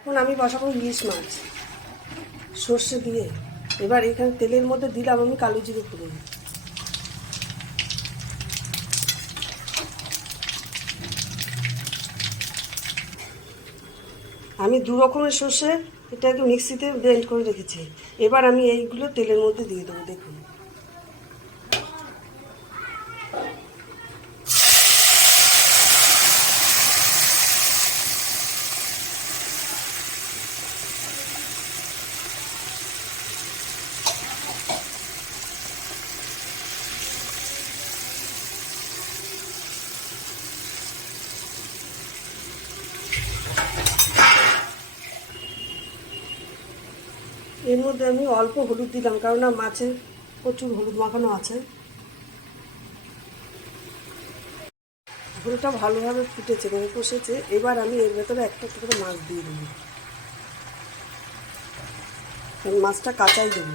এখন আমি বসাবো ইলিশ মাছ। সর্ষে দিয়ে। এবার এখানে তেলের মধ্যে দিলাম আমি কালো জিরে পুরো আমি দু রকমের সর্ষে এটাকে মিক্সিতে ব্লেন্ড করে রেখেছি। এবার আমি এইগুলো তেলের মধ্যে দিয়ে দেবো, দেখুন। এর মধ্যে আমি অল্প হলুদ দিলাম কারণ মাছে প্রচুর হলুদ মাখানো আছে। ঝোলটা ভালোভাবে ফুটেছে মানে কষেছে। এবার আমি এর ভেতরে একটা একটা করে মাছ দিয়ে দেবো। মাছটা কাঁচাই দেবো।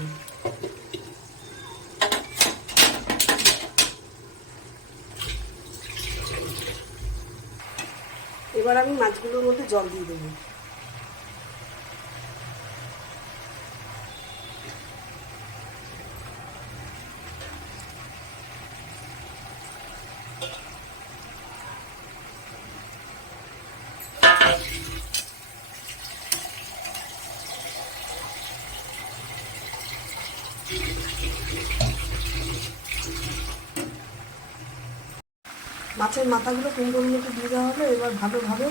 এবার আমি মাছগুলোর মধ্যে জল দিয়ে দেবো। মাছের মাথাগুলো কুমড়োর মধ্যে দিয়ে দেওয়া হবে, এবার ভালোভাবে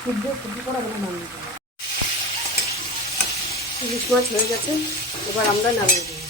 ফুটবে, ফুটি করা আমরা নামিয়ে দেবো। ইলিশ মাছ হয়ে গেছে, এবার আমরা নামিয়ে দেবো।